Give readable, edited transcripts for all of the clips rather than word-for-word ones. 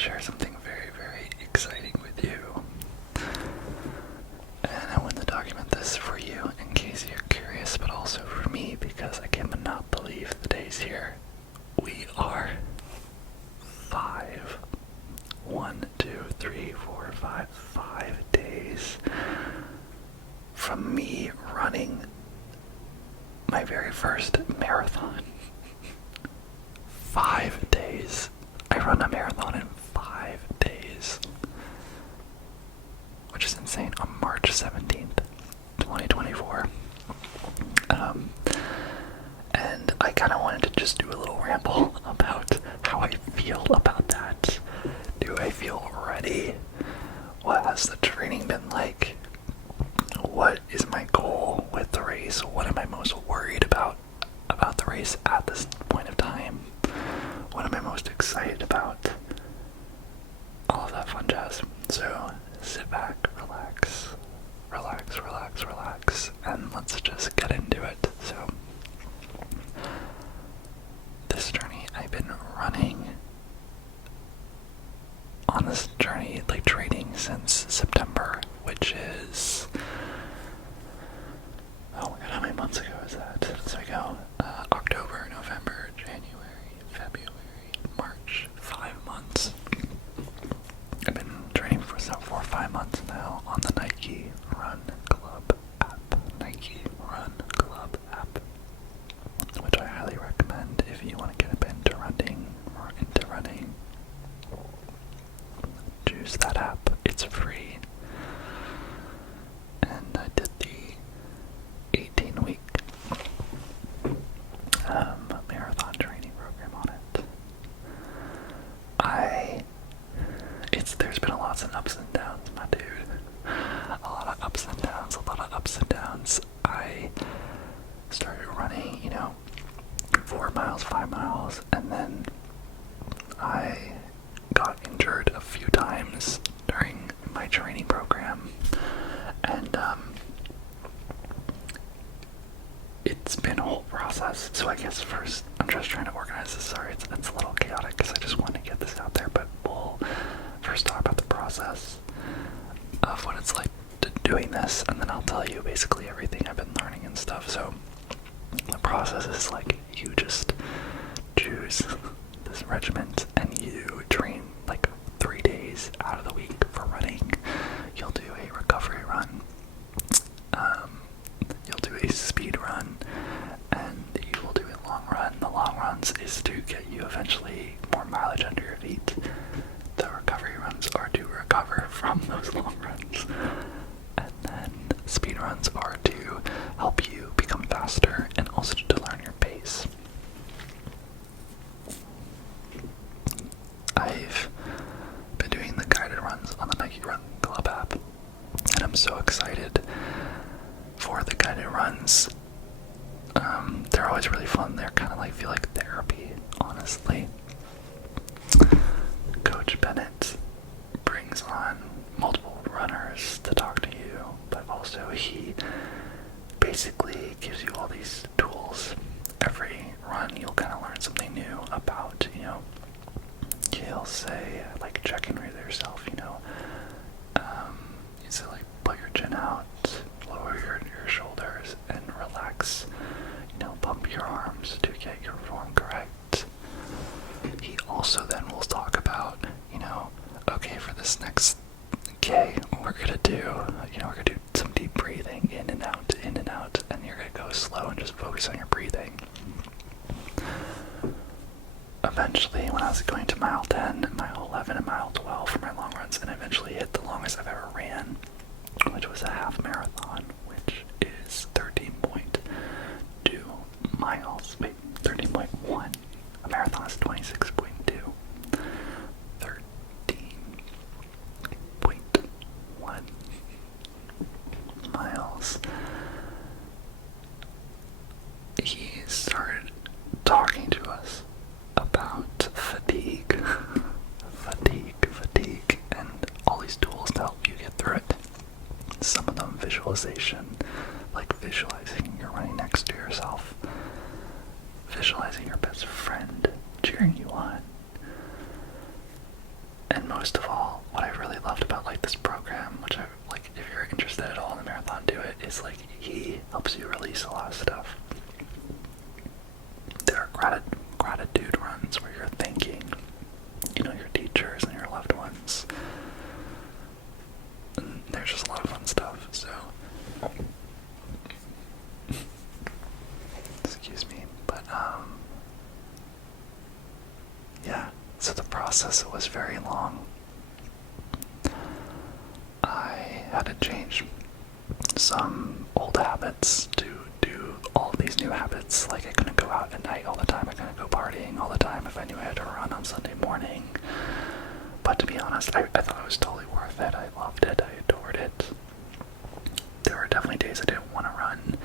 share something very, very exciting with you. And I wanted to document this for you in case you're curious, but also for me because I cannot believe the day's here. We are 5 days from me running my very first marathon. 5 days. I run a marathon in 5 days. Which is insane, on March 17th, 2024. And I kind of wanted to just do a little ramble about how I feel about that. Do I feel ready? What has the training been like? What is my goal with the race? What am I most worried about the race at this point of time? What am I most excited about? All of that fun jazz. So sit back, relax, and let's just get into it. So this journey, I've been running on this journey, like training since September, which is, oh my god, how many months ago is that? So we go October, November, January, February, March, 5 months. I've been training for 4 or 5 months now on the Nike Run Club app. Nike Run Club app, which I highly recommend if you want to get into running or into running. Choose that app. It's free. And I did the 18-week marathon training program on it. There's been lots of ups and downs, my dude. A lot of ups and downs. I started running, 4 miles, 5 miles, and then I got injured a few times during my training program, and it's been a whole process. So I guess first, I'm just trying to organize this. Sorry, it's a little chaotic because I just wanted to get this out there, but we'll first talk about the process of what it's like doing this, and then I'll tell you basically everything I've been learning and stuff. So the process is like, you just choose this regiment and you train like 3 days out of the week for running. You'll do a recovery run, you'll do a speed run, and you will do a long run. The long runs is to get you eventually more mileage under your feet. The recovery runs are to recover from those long runs. And then speed runs are to help you become faster and also to learn your pace. I've been doing the guided runs on the Nike Run Club app, and I'm so excited for the guided runs. They're always really fun. They're kind of feel like therapy, honestly. Coach Bennett brings on multiple runners to talk to you, but also he basically gives you all these tools. Every run you'll kind of learn something new about, he'll say, like, check in with yourself, you say, like, put your chin out, lower your shoulders, and relax, pump your arms to get your form correct. He also then will talk about, okay, for this next K, we're gonna do some deep breathing, in and out, and you're gonna go slow and just focus on your breathing. Eventually, when I was going to mile 10, mile 11, and mile 12 for my long runs, and eventually hit the longest I've ever ran, which was a half marathon, which is 13.2 miles. Wait, 13.1. A marathon is 26.2. 13.1 miles. He started talking to us about fatigue, and all these tools to help you get through it. Some of them visualization, like visualizing you're running next to yourself, visualizing your best friend cheering you on, And most of all, what I really loved about like this program, which I like, if you're interested at all in the marathon, do it, is like he helps you release a lot of stuff. There are gratitude runs where you're thanking, your teachers and your loved ones. And there's just a lot of fun stuff, so excuse me, but yeah, so the process was very long. I had to change some old habits to do all these new habits. Like, I couldn't go out at night all the time, I couldn't go partying all the time if I knew I had to run on Sunday morning. But to be honest, I thought it was totally worth it. I loved it, I adored it. There were definitely days I didn't want to run,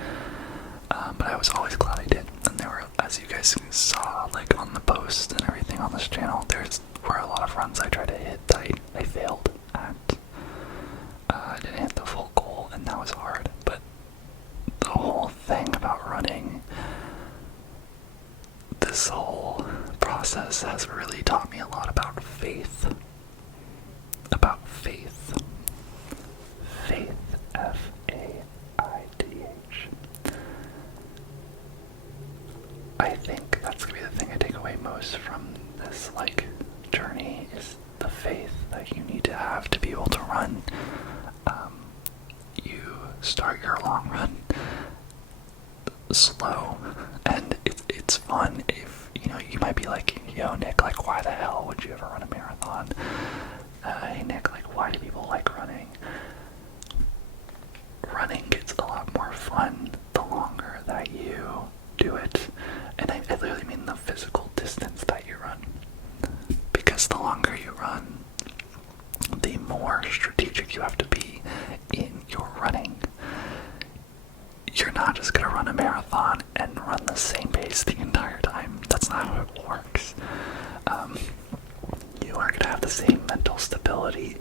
but I was always glad I did. And there were, as you guys saw, like on the post and everything on this channel, were a lot of runs I tried to hit that I failed at. I didn't hit the full goal, and that was hard. But the whole thing about running, this whole process has really taught me a lot about faith. About faith. Faith. Faith. I think that's gonna be the thing I take away most from this journey, is the faith that you need to have to be able to run. You start your long run slow, and it's fun. If you might be like, yo Nick, why the hell would you ever run a marathon? Hey Nick, why do people like running? Running gets a lot more fun the longer that you do it, and I literally mean the physical distance that you run, because the longer you run, the more strategic you have to be in your running. You're not just gonna run a marathon and run the same pace the entire time. That's not how it works. You are gonna have the same mental stability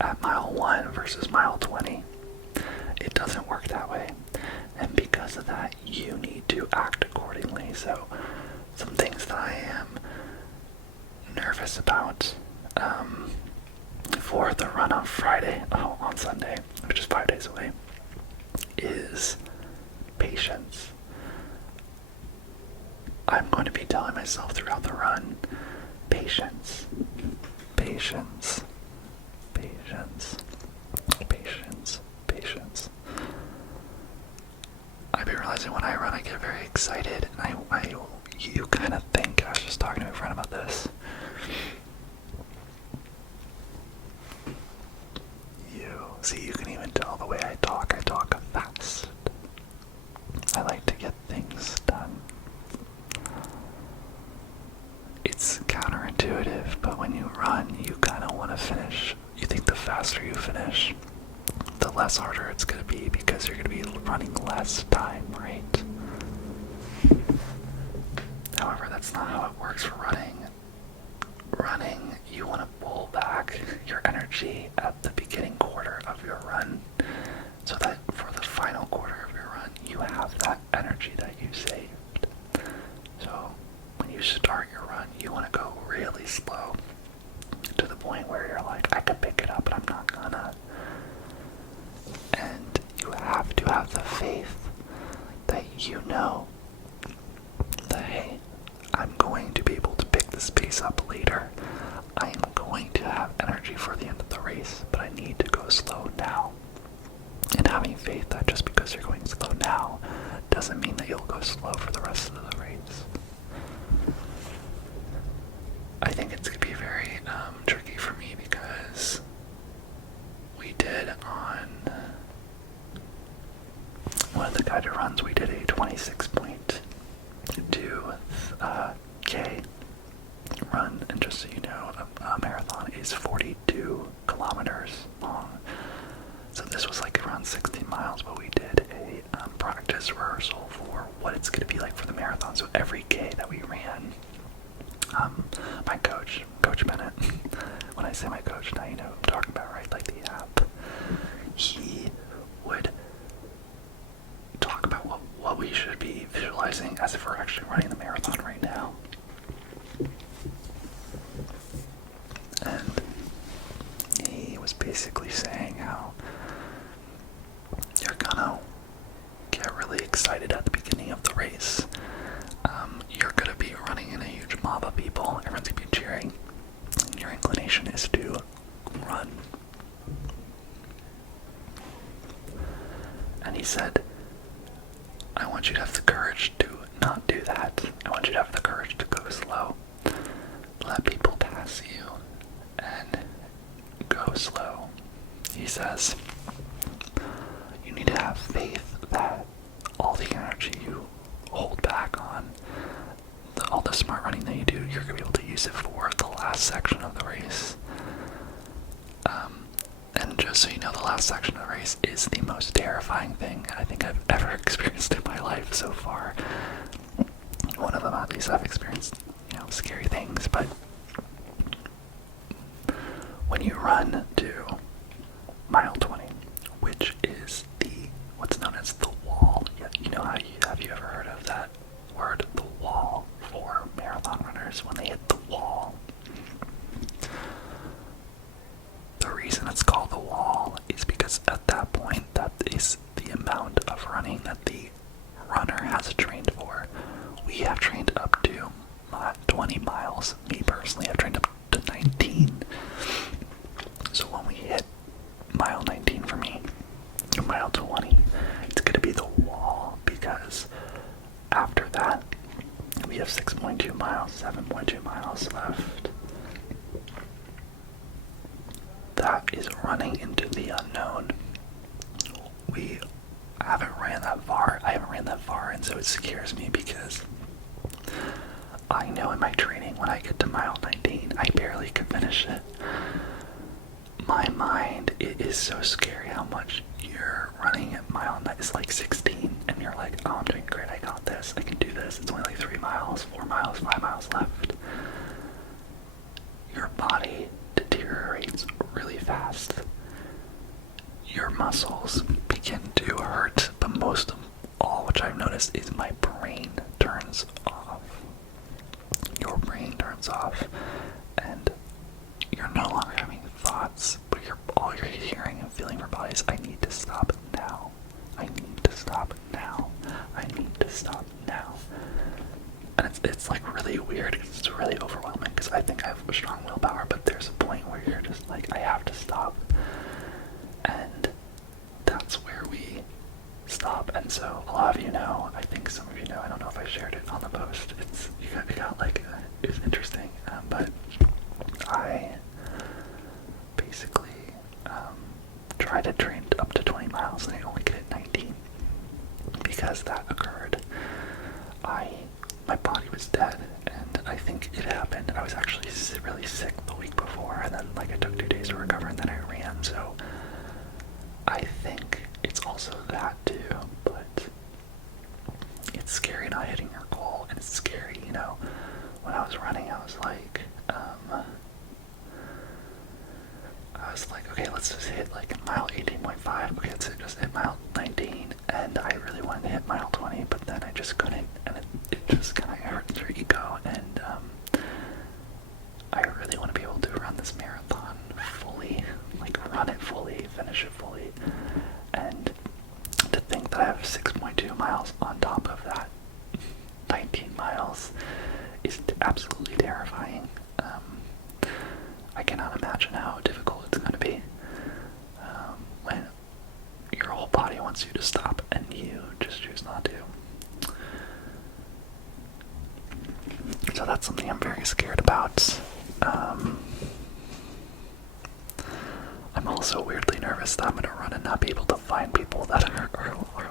at mile 1 versus mile 20. It doesn't work that way, and because of that, you need to act accordingly. So some things that I am nervous about for the run on on Sunday, which is 5 days away, is patience. I'm going to be telling myself throughout the run, patience, patience, patience, patience, patience. I've been realizing when I run, I get very excited, and you kind of think, I was just talking to a friend about this, you can even tell the way I talk fast. I like to get things done. It's counterintuitive, but when you run, you kind of want to finish. You think the faster you finish, the less harder it's going to be, because you're going to be running less time, right? However, that's not how it works for running. Running, you want to pull back your energy at the beginning quarter of your run, so that for the final quarter of your run, you have that energy that you saved. So when you start your run, you want to go really slow, to the point where you're like, I could pick it up, but I'm not gonna. And you have to have the faith that that, hey, I'm going to be able to pick this pace up later. I am going to have energy for the end of the race, but I need to go slow now. And having faith that just because you're going slow now doesn't mean that you'll go slow for the rest of the race. I think it's going to be very tricky for me, because we did on one of the guided runs, we did a 26.2 K run, and just so you know, a marathon is 42 kilometers long. So this was around 16 miles, but we did a practice rehearsal for what it's going to be like for the marathon. So every K that we ran, my coach, Coach Bennett, when I say my coach, now you know who I'm talking about, right? The app. He would talk about what we should be visualizing as if we're actually running the marathon right now. And basically saying how you're gonna get really excited at the beginning of the race. You're gonna be running in a huge mob of people, everyone's gonna be cheering, and your inclination is to run. And he said, I want you to have the courage to not do that. I want you to have the courage to go slow. Let people pass you and go slow. He says, you need to have faith that all the energy you hold back on, all the smart running that you do, you're going to be able to use it for the last section of the race. And just so you know, the last section of the race is the most terrifying thing I think I've ever experienced in my life so far. One of them, at least, I've experienced, scary things, but when you run to mile 20, which is what's known as the wall. Have you ever heard of that word, the wall, for marathon runners when they hit the wall? The reason it's called the wall is because at that point, that is the amount of running that the runner has trained for. We have trained up to 20 miles. Me personally, I've trained up to 19. So when we hit mile 19 for me, or mile 20, it's going to be the wall, because after that, we have 6.2 miles, 7.2 miles left. That is running into the unknown. We haven't ran that far. I haven't ran that far, and so it scares me because I know in my training when I get to mile 19, I barely can finish it. My mind, it is so scary how much you're running at mile, it's like 16, and you're like, oh, I'm doing great, I got this, I can do this, it's only like 3 miles, 4 miles, 5 miles left. Your body deteriorates really fast. Your muscles begin to hurt, but most of all, which I've noticed, is my brain turns off. Your brain turns off, and you're no longer having thoughts, but all you're hearing and feeling in your body is, I need to stop now. I need to stop now. I need to stop now. And it's like really weird, it's really overwhelming, because I think I have a strong willpower, but there's a point where you're just like, I have to stop. And that's where we stop. And so a lot of you know, I think some of you know, I don't know if I shared it on the post, it was interesting, but I basically tried to train up to 20 miles and I only get it 19. Because that occurred, my body was dead, and I think it happened. I was actually really sick the week before, and then I took 2 days to recover, and then I ran. So I think it's also that too, but it's scary not hitting your goal, and it's scary, when I was running, I was like, okay, let's just hit mile 18.5. Okay, let's just hit mile 19. And I really wanted to hit mile 20, but then I just couldn't, and it just kind of hurts your ego. And I really want to be able to run this marathon fully, run it fully, finish it fully. And to think that I have 6.2 miles on top of that 19 miles is absolutely terrifying. I cannot imagine how difficult it's going to be when your whole body wants you to stop and you just choose not to. So that's something I'm very scared about. I'm also weirdly nervous that I'm going to run and not be able to find people that are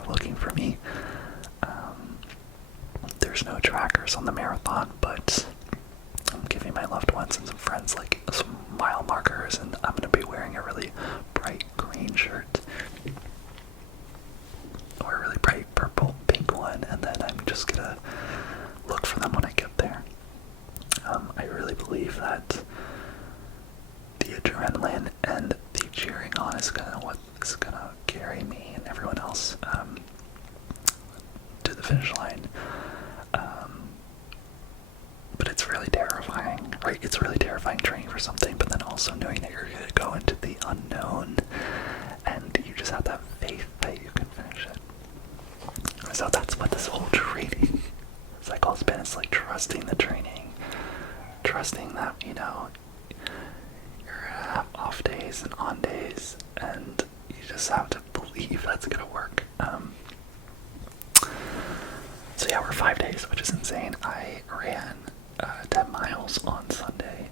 looking for me. There's no trackers on the marathon, but I'm giving my loved ones and some friends some mile markers, and I'm going to be wearing a really bright green shirt or a really bright purple pink one, and then I'm just going to look for them when I get there. I really believe that the adrenaline and the cheering on is what's gonna carry me and everyone else to the finish line. But it's really terrifying right like it's really terrifying training for something, but then also knowing that you're going to go into the unknown, and you just have to have faith that you can finish it. So that's what this whole training cycle has been. It's like trusting the training, trusting that, you know, you're gonna have off days and on days, and you just have to believe that's gonna work. So yeah, we're 5 days, which is insane. I ran 10 miles on Sunday,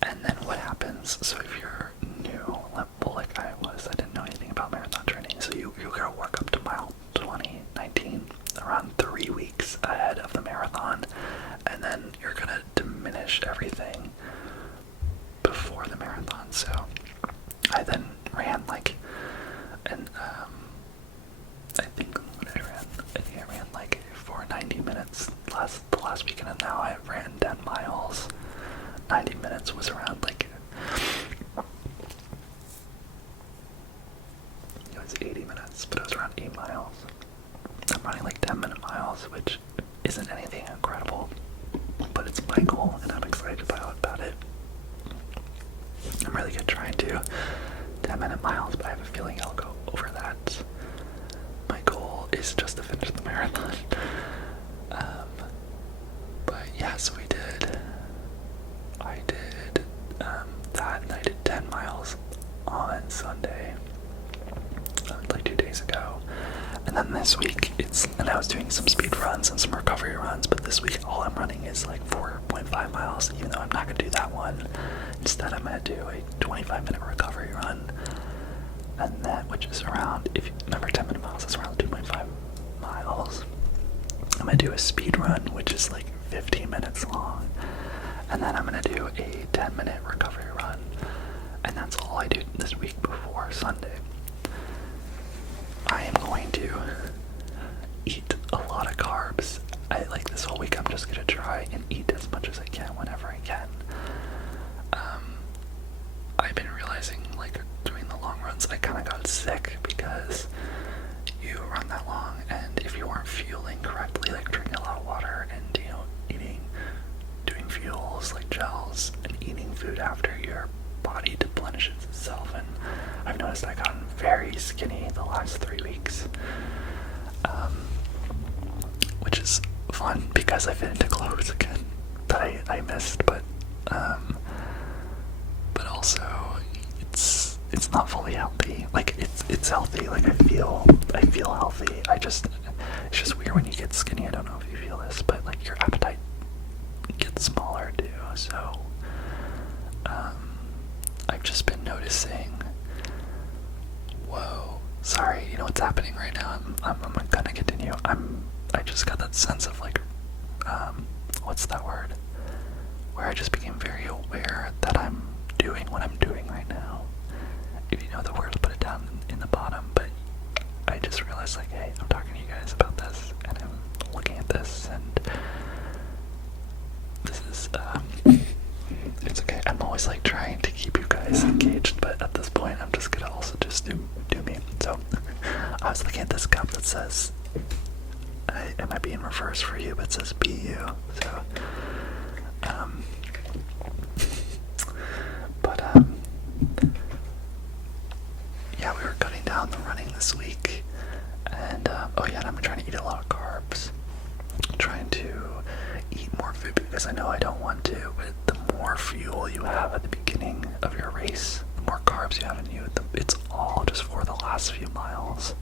and then what happens, so if you're new, well, like I was, I didn't know anything about marathon training, so you're gonna work up to mile 20, 19, around 3 weeks ahead of the marathon, and then you're gonna diminish everything before the marathon. So I then ran like, and I think I ran like for 90 minutes the last weekend, and now I ran 10 miles. 90 minutes was around like, it was 80 minutes, but it was around 8 miles. I'm running like 10-minute miles, which isn't anything incredible, but it's my goal, and I'm excited about it. I'm really good trying to 10-minute miles, but I have a feeling I'll go over that. My goal is just to finish the marathon. But yeah, so I did that, and I did 10 miles on Sunday, like 2 days ago. And then this week, and I was doing some speed runs and some recovery runs, but this week all I'm running is like 4.5 miles, even though I'm not going to do that one. Instead, I'm going to do a 25-minute recovery run, and that, which is around, if you remember 10-minute miles, that's around 2.5 miles. I'm going to do a speed run, which is like 15 minutes long, and then I'm going to do a 10-minute recovery run, and that's all I do this week before Sunday. I am going to eat a lot of carbs. Like this whole week I'm just going to try and eat as much as I can whenever I can. I've been realizing, like, doing the long runs, I kind of got sick because you run that long, and if you aren't fueling correctly, like drinking a lot of water and, you know, doing fuels like gels and eating food after, your body replenishes itself, and I've noticed I've gotten very skinny the last 3 weeks, which is fun because I fit into clothes again that I missed, but also it's not fully healthy. Like it's healthy. Like I feel healthy. It's just weird when you get skinny. I don't know if you feel this, but like your appetite gets smaller too. So I've just been noticing. Whoa, sorry. You know what's happening right now? I'm gonna continue. I just got that sense of like, what's that word? Where I just became very aware that I'm doing what I'm doing right now. If you know the word, I'll put it down in the bottom, but I just realized, like, hey, I'm talking to you guys about this, and I'm looking at this, and this is, it's okay. I'm always, like, trying to keep you guys engaged, but at this point, I'm just gonna also just do me. So, I was looking at this cup that says, it might be in reverse for you, but it says be you, so, yeah, we were cutting down the running this week, and oh yeah, and I'm trying to eat a lot of carbs. I'm trying to eat more food because I know I don't want to, but the more fuel you have at the beginning of your race, the more carbs you have in you, it's all just for the last few miles.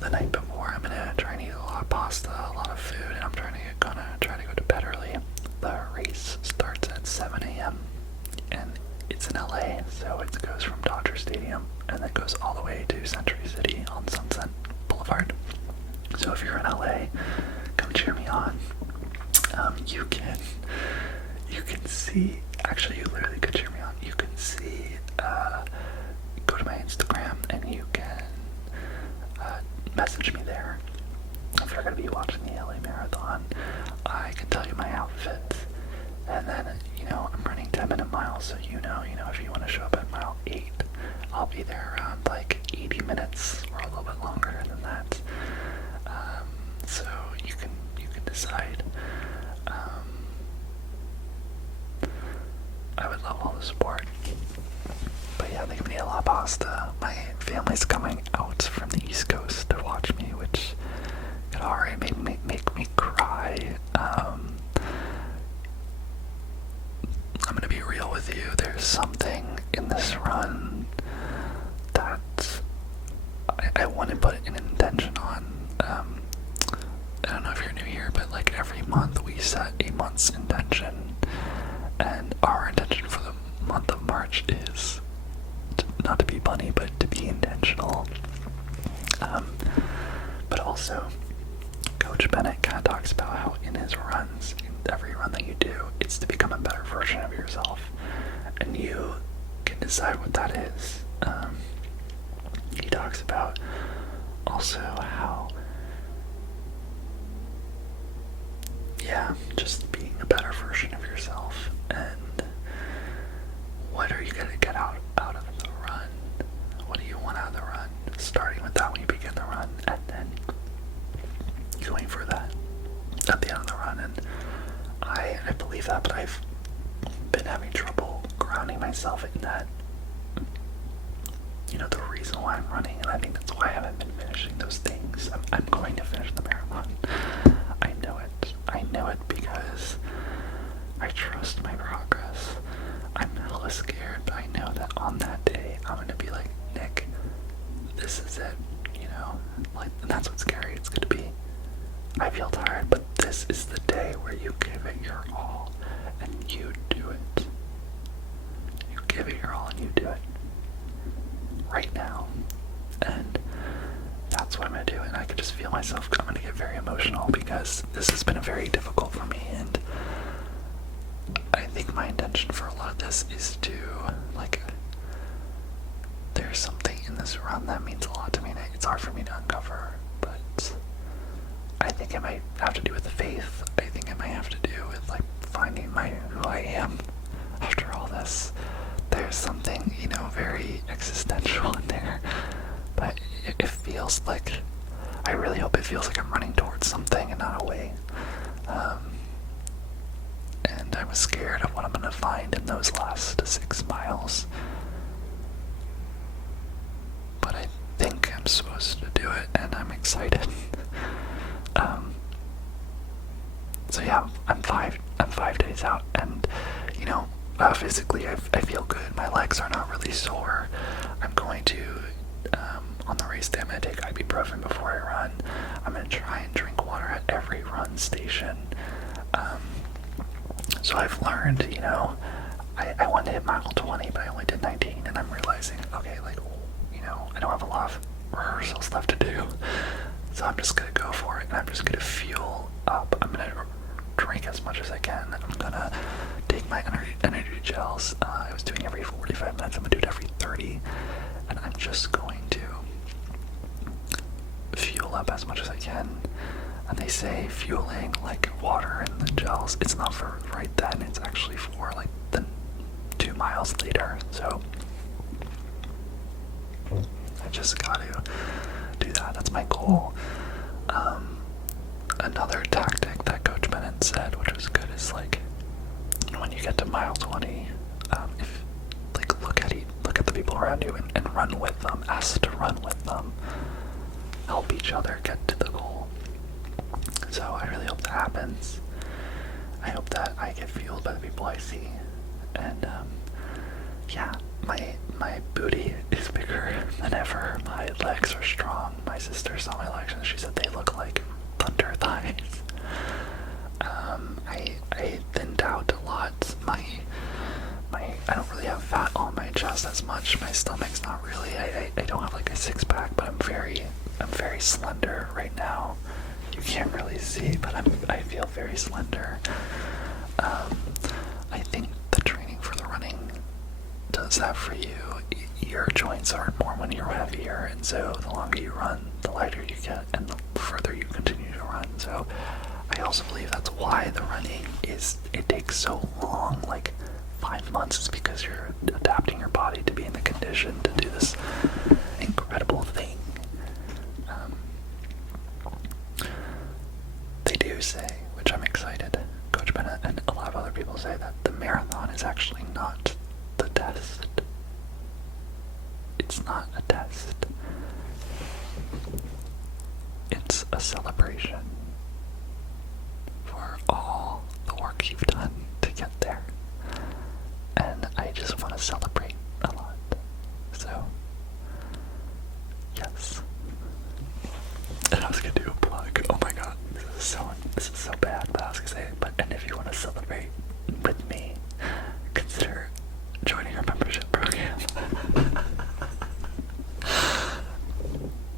The night before, I'm gonna try and eat a lot of pasta, a lot of food, and I'm gonna try to go to bed early. The race starts at 7 a.m. and it's in LA, so it goes from Dodger Stadium and then goes all the way to Century City on Sunset Boulevard. So if you're in LA, come cheer me on. You can see, actually you literally could cheer me on. You can see, go to my Instagram and you can message me there. If you're going to be watching the LA Marathon, I can tell you my outfit. And then, I'm running 10-minute miles, so if you want to show up at mile 8, I'll be there around like 80 minutes or a little bit longer than that. So you can decide. sport. But yeah, they made a lot of pasta. My family's coming out from the East Coast to watch me, which could already make me cry. I'm gonna be real with you. There's something in this run that I want to put an intention on. I don't know if you're new here, but like every month we set a month's intention, and our intention for the month of March is not to be bunny, but to be intentional. But also, Coach Bennett kind of talks about how in his runs, in every run that you do, it's to become a better version of yourself, and you can decide what that is. He talks about also how, yeah, just being a better version of yourself, and what are you going to get out of the run? What do you want out of the run? Starting with that when you begin the run, and then going for that at the end of the run. And I believe that, but I've been having trouble grounding myself in that. You know, the reason why I'm running, and I think that's why I haven't been finishing those things. I'm going to finish the marathon. I know it. I know it because I trust my progress. I'm hella scared, but I know that on that day, I'm going to be like, Nick, this is it. You know, like, and that's what's scary. It's going to be, I feel tired, but this is the day where you give it your all, and you do it. You give it your all, and you do it. Right now. And that's what I'm going to do, and I can just feel myself coming to get very emotional because this has been very difficult for me, and I think my intention for a lot of this is to, like, there's something in this run that means a lot to me, and it's hard for me to uncover, but I think it might have to do with the faith. I think it might have to do with, like, finding who I am after all this. There's something, you know, very existential in there, but it feels like, I really hope it feels like I'm running towards something and not away. And I was scared of what I'm going to find in those last 6 miles. But I think I'm supposed to do it, and I'm excited. So yeah, I'm 5 days out, and you know, physically I feel good. My legs are not really sore. I'm going to, on the race day, I'm going to take ibuprofen before I run. I'm going to try and drink water at every run station. So I've learned, you know, I wanted to hit mile 20, but I only did 19, and I'm realizing, okay, like, you know, I don't have a lot of rehearsals left to do, so I'm just going to go for it, and I'm just going to fuel up. I'm going to drink as much as I can. I'm going to take my energy gels. I was doing every 45 minutes. I'm going to do it every 30, and I'm just going to fuel up as much as I can. And they say fueling, like water and the gels, it's not for right then, it's actually for like the 2 miles later. So I just got to do that. That's my goal. Another tactic that Coach Bennett said, which was good, is like when you get to mile 20, if like look at the people around you and run with them. Ask to run with them. Help each other get to the goal. So I really hope that happens. I hope that I get fueled by the people I see. And yeah, my booty is bigger than ever. My legs are strong. My sister saw my legs and she said they look like thunder thighs. I thinned out a lot. I don't really have fat on my chest as much. My stomach's not really. I don't have like a 6-pack, but I'm very slender right now. You can't really see, but I feel very slender. I think the training for the running does that for you. Your joints aren't more when you're heavier, and so the longer you run, the lighter you get, and the further you continue to run. So I also believe that's why the running it takes so long, like 5 months, is because you're adapting your body to be in the condition to do this incredible thing. They do say, which I'm excited, Coach Bennett and a lot of other people say, that the marathon is actually not the a test. It's not a test. It's a celebration for all the work you've done to get there. And I just want to celebrate a lot. So, yes. And I was gonna do a plug. Oh my god, this is so bad, but I was gonna say, and if you want to celebrate with me, consider joining our membership program.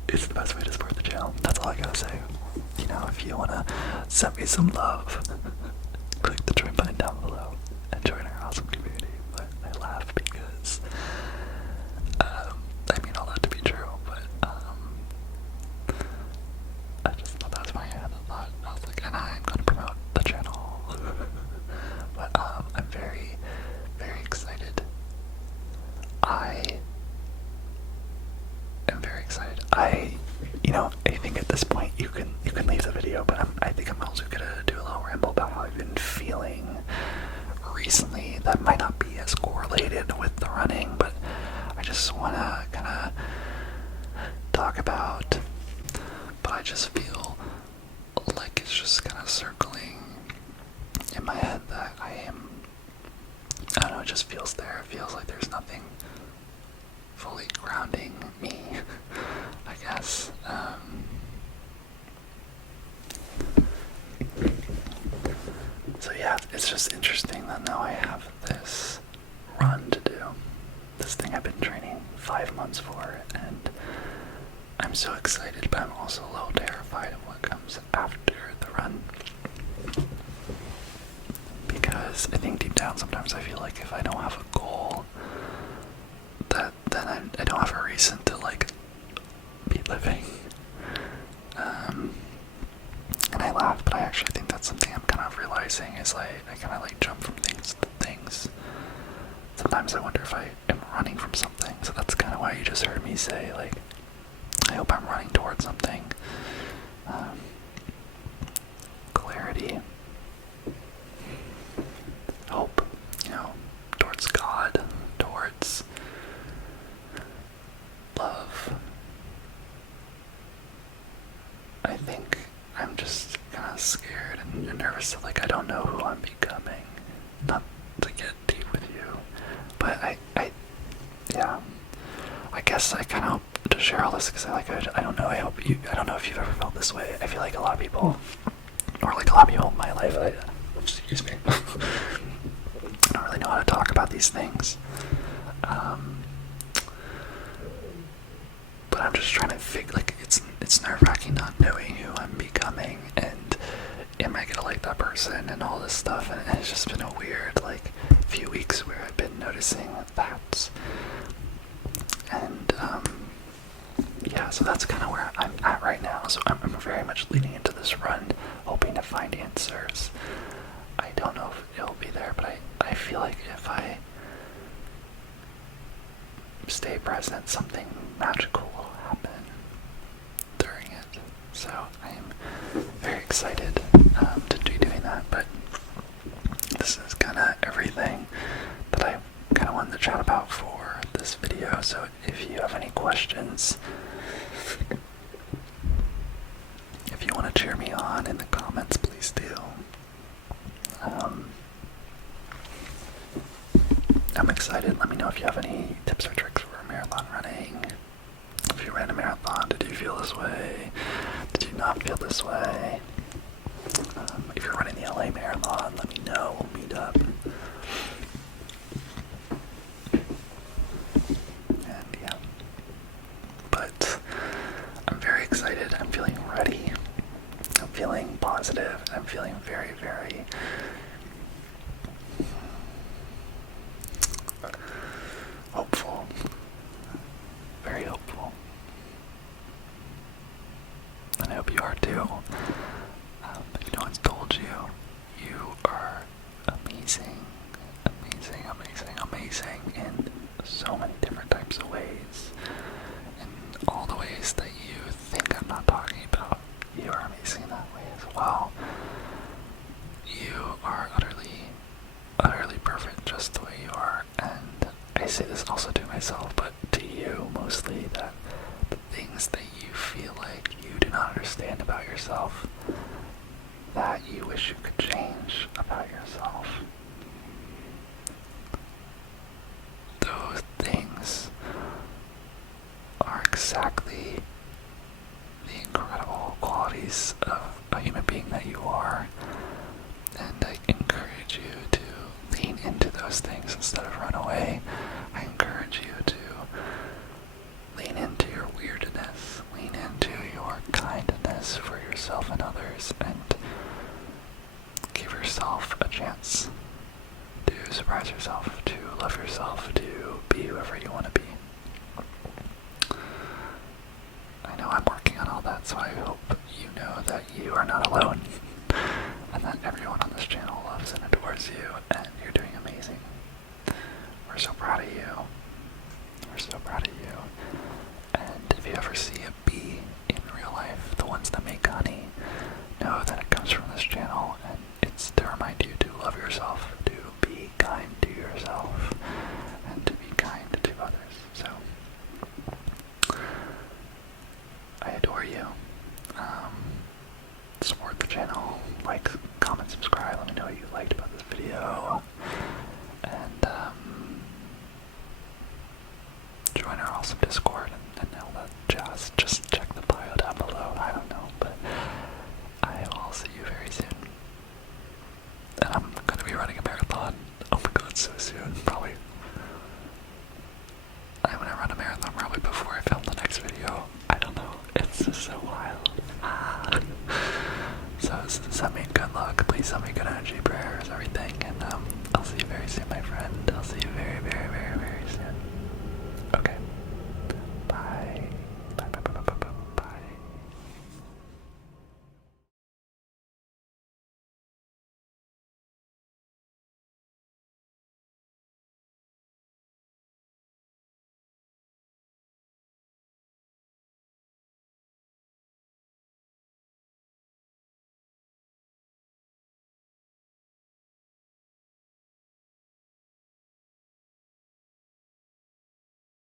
It's the best way to support the channel. That's all I gotta say. You know, if you wanna send me some love, click the join button down below and join our awesome community. But I laugh because I mean all that to be true, but I just thought that was my head. I was like, and I'm gonna promote the channel. But I'm very, very excited. I am very excited. You know, I think at this point you can leave the video, but I think I'm also gonna do a little ramble about how I've been feeling recently. That might not be as correlated with the running, but I just wanna kind of talk about. But I just feel like it's just kind of circling in my head that I don't know, it just feels there. It feels like there's nothing fully grounding me, I guess. So yeah, it's just interesting that now I have this run to do. This thing I've been training 5 months for, and I'm so excited, but I'm also a little terrified of what comes after the run. Because I think deep down sometimes I feel like if I don't have a goal, then I don't have a reason to like be living. And I laugh, but I actually think that's something I'm kind of realizing is I kind of like jump from things to things. Sometimes I wonder if I am running from something, so that's kind of why you just heard me say like, I hope I'm running towards something. Clarity. Hope, you know, towards God, towards love. I think I'm just kind of scared and nervous that like I don't know who I'm becoming. Not to get deep with you, but yeah, I guess I kind of hope to share all this because I don't know, I don't know if you've ever felt this way. I feel like a lot of people, or like a lot of people in my life, excuse me, I don't really know how to talk about these things. But I'm just trying to figure, like, it's nerve-wracking not knowing who I'm becoming, and am I gonna like that person, and all this stuff, and it's just been a weird, like, few weeks where I've been noticing that, and, yeah, so that's kind of where I'm at right now, so I'm very much leading into this run, hoping to find answers. I don't know if it'll be there, but I feel like if I stay present, something magical will happen during it. So I am very excited to be doing that, but this is kind of everything that I kind of wanted to chat about for this video. So if you have any questions, if you want to cheer me on in the comments, please do. I'm excited. Let me know if you have any tips or tricks for marathon running. If you ran a marathon, did you feel this way? Did you not feel this way? If you're running the LA marathon, let me know. We'll meet up. And yeah. But I'm very excited. I'm feeling ready. I'm feeling positive. I'm feeling very, very hopeful. Very hopeful. And I hope you are too. If no one's told you, you are amazing. Amazing, amazing, amazing in so many different types of ways. In all the ways that you think I'm not talking about, you are amazing in that way as well. You are utterly, utterly perfect just the way you are, and wish you could change about yourself. Those things are exactly the incredible qualities of a human being that you are, and I encourage you to lean into those things instead of run away. I encourage you to lean into your weirdness, lean into your kindness for yourself and others, and give yourself a chance to surprise yourself, to love yourself, to be whoever you want to be. I know I'm working on all that, so I hope you know that you are not alone, and that everyone on this channel loves and adores you, and you're doing amazing. We're so proud of you. We're so proud of you. And if you ever see a bee in real life, the ones that make honey, know that it comes from this channel, and it's to remind you to love yourself, to be kind to yourself, and to be kind to others. So, I adore you. Support the channel, like, comment, subscribe, let me know what you liked about this video, and join our awesome Discord and all that jazz. Just check the bio down below. I don't know, but I will see you very soon. And I'm gonna be running a marathon. Oh my god, so soon. Probably. I'm gonna run a marathon probably before I film the next video. I don't know. It's just so wild. So send me good luck. Please send me good energy, prayers, everything. And I'll see you very soon, my friend. I'll see you very, very, very, very soon.